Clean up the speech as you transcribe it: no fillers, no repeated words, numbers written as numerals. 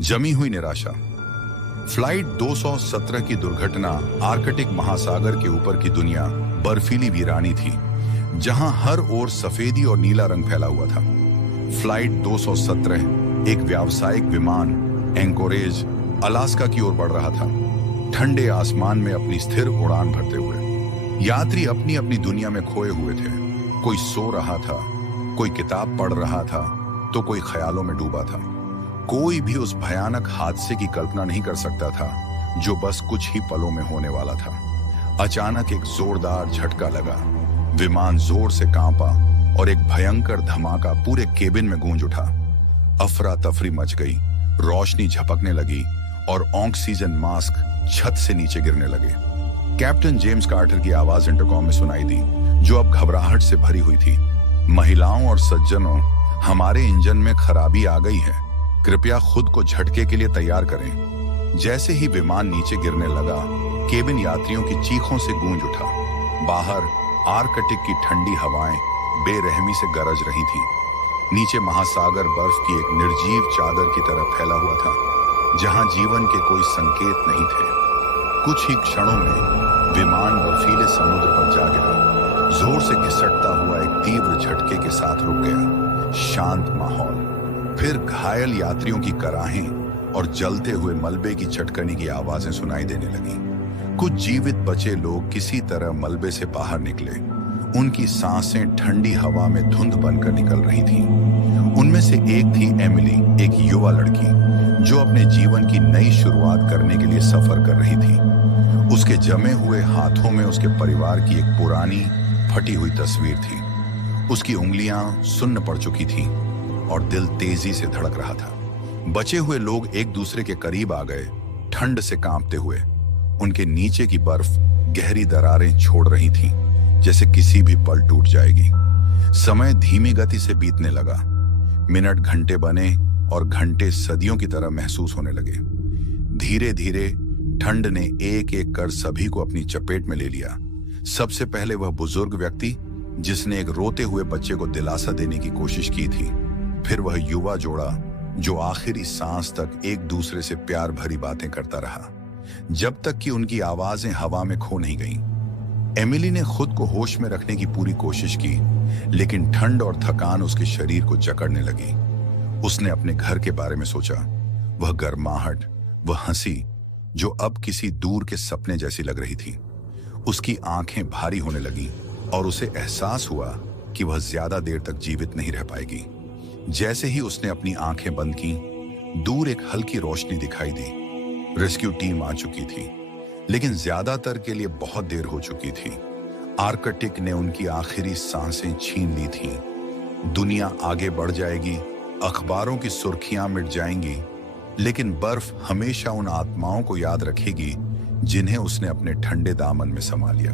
जमी हुई निराशा। फ्लाइट 217 की दुर्घटना आर्कटिक महासागर के ऊपर की दुनिया बर्फीली वीरानी थी, जहां हर ओर सफेदी और नीला रंग फैला हुआ था। फ्लाइट 217 एक व्यावसायिक विमान एंकोरेज, अलास्का की ओर बढ़ रहा था, ठंडे आसमान में अपनी स्थिर उड़ान भरते हुए। यात्री अपनी अपनी दुनिया में खोए हुए थे। कोई सो रहा था, कोई किताब पढ़ रहा था, तो कोई ख्यालों में डूबा था। कोई भी उस भयानक हादसे की कल्पना नहीं कर सकता था जो बस कुछ ही पलों में होने वाला था। अचानक एक जोरदार झटका लगा, विमान जोर से कांपा और एक भयंकर धमाका पूरे केबिन में गूंज उठा। अफरा तफरी मच गई, रोशनी झपकने लगी और ऑक्सीजन मास्क छत से नीचे गिरने लगे। कैप्टन जेम्स कार्टर की आवाज इंटरकॉम में सुनाई दी, जो अब घबराहट से भरी हुई थी। महिलाओं और सज्जनों, हमारे इंजन में खराबी आ गई है, कृपया खुद को झटके के लिए तैयार करें। जैसे ही विमान नीचे गिरने लगा, केबिन यात्रियों की चीखों से गूंज उठा। बाहर आर्कटिक की ठंडी हवाएं बेरहमी से गरज रही थीं। नीचे महासागर बर्फ की एक निर्जीव चादर की तरह फैला हुआ था, जहां जीवन के कोई संकेत नहीं थे। कुछ ही क्षणों में विमान बर्फीले समुद्र पर जा गिरा, जोर से घिसटता हुआ एक तीव्र झटके के साथ रुक गया। शांत माहौल, फिर घायल यात्रियों की कराहें और जलते हुए मलबे की चटकनी की आवाजें सुनाई देने लगी। कुछ जीवित बचे लोग किसी तरह मलबे से बाहर निकले। उनकी सांसें ठंडी हवा में धुंध बनकर निकल रही थीं। उनमें से एक थी एमिली, एक युवा लड़की जो अपने जीवन की नई शुरुआत करने के लिए सफर कर रही थी। उसके जमे हुए हाथों में उसके परिवार की एक पुरानी फटी हुई तस्वीर थी। उसकी उंगलियां सुन्न पड़ चुकी थीं और दिल तेजी से धड़क रहा था। बचे हुए लोग एक दूसरे के करीब आ गए, ठंड से कांपते हुए। उनके नीचे की बर्फ गहरी दरारें छोड़ रही थी, जैसे किसी भी पल टूट जाएगी। समय धीमी गति से बीतने लगा। मिनट घंटे बने और घंटे सदियों की तरह महसूस होने लगे। धीरे धीरे ठंड ने एक एक कर सभी को अपनी चपेट में ले लिया। सबसे पहले वह बुजुर्ग व्यक्ति जिसने एक रोते हुए बच्चे को दिलासा देने की कोशिश की थी। फिर वह युवा जोड़ा जो आखिरी सांस तक एक दूसरे से प्यार भरी बातें करता रहा, जब तक कि उनकी आवाजें हवा में खो नहीं गईं। एमिली ने खुद को होश में रखने की पूरी कोशिश की, लेकिन ठंड और थकान उसके शरीर को जकड़ने लगी। उसने अपने घर के बारे में सोचा, वह गर्माहट, वह हंसी जो अब किसी दूर के सपने जैसी लग रही थी। उसकी आंखें भारी होने लगीं और उसे एहसास हुआ कि वह ज्यादा देर तक जीवित नहीं रह पाएगी। जैसे ही उसने अपनी आंखें बंद की, दूर एक हल्की रोशनी दिखाई दी। रेस्क्यू टीम आ चुकी थी, लेकिन ज्यादातर के लिए बहुत देर हो चुकी थी। आर्कटिक ने उनकी आखिरी सांसें छीन ली थीं। दुनिया आगे बढ़ जाएगी, अखबारों की सुर्खियां मिट जाएंगी, लेकिन बर्फ हमेशा उन आत्माओं को याद रखेगी जिन्हें उसने अपने ठंडे दामन में समा लिया।